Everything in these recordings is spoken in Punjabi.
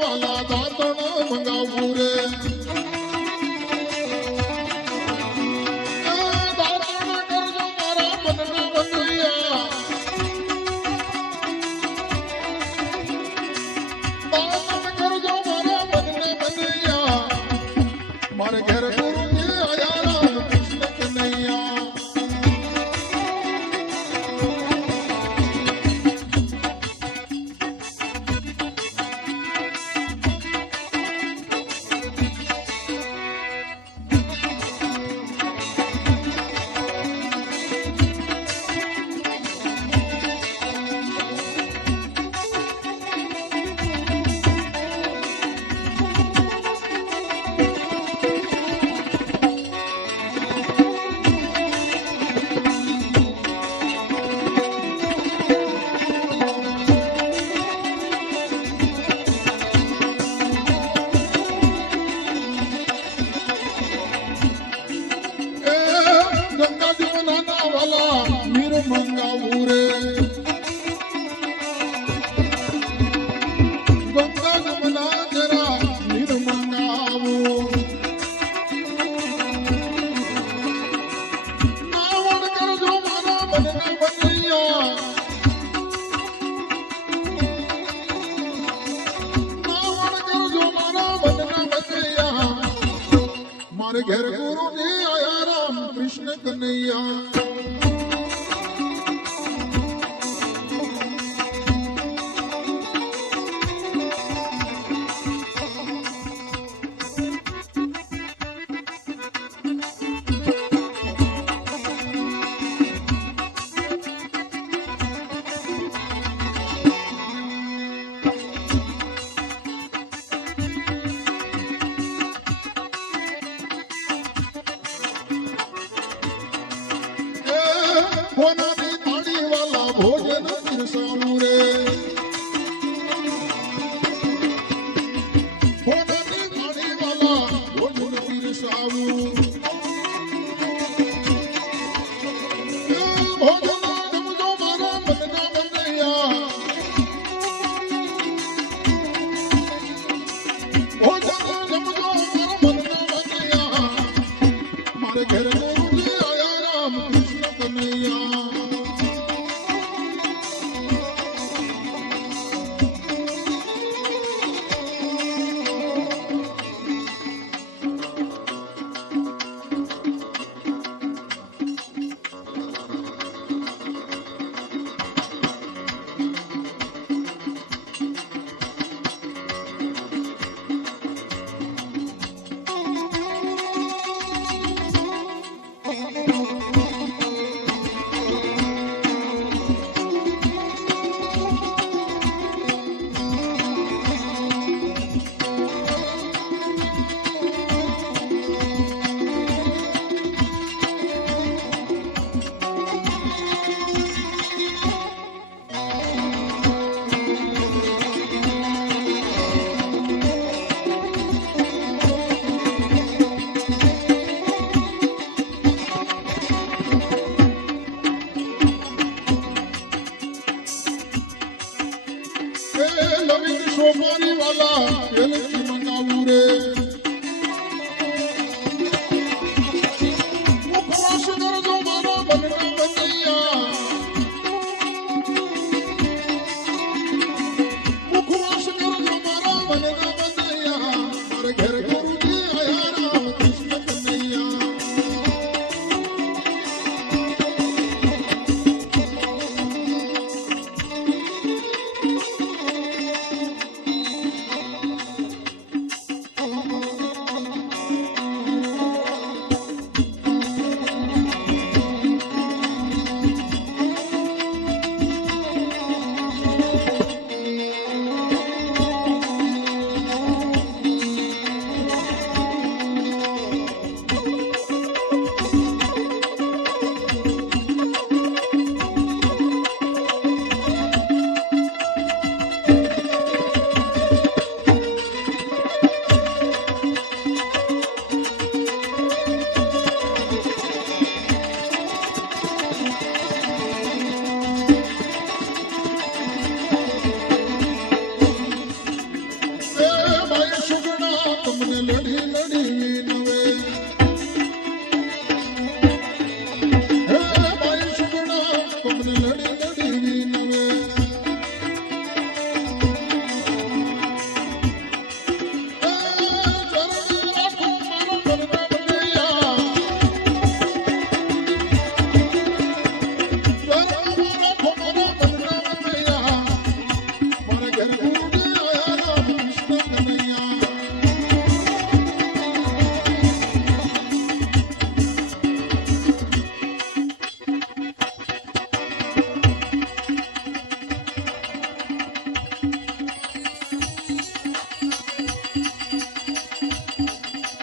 ಕೇವಲ ಗೋ हमारे घर गुरु ने आया Ram Krishna Kanhaiya Thank you. ọlọ́run.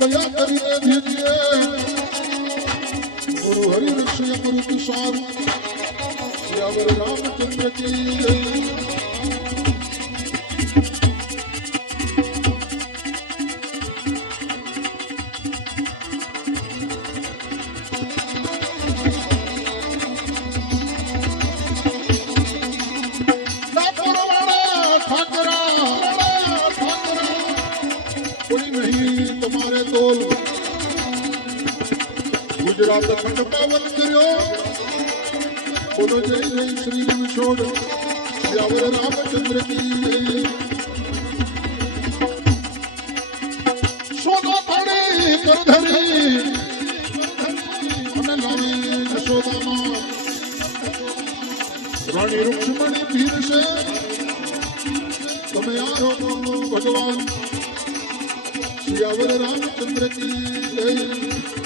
गुरू हरि कृष्ण गुरू किसार ਸਾਡਾ ਸੁਣ ਪਾਵਨ ਕਰਿਓ ਉਦੋਂ ਜੈ ਜੈ ਸ੍ਰੀ ਗੁਰੂ ਛੋੜ ਜਵਰ ਰਾਮ ਚੰਦਰ ਕੀ ਸੋਦੋ ਪੜੀ ਪਰ ਧਰੀ ਉਹਨਾਂ ਨਾਵੇਂ ਜਸੋਦਾ ਮਾ ਰਾਣੀ ਰੁਕਸ਼ਮਣੀ ਪੀਰ ਸੇ ਤੁਮੇ ਆਰੋ ਤੁਮ ਭਗਵਾਨ ਜਵਰ ਰਾਮ ਚੰਦਰ ਕੀ ਜੈ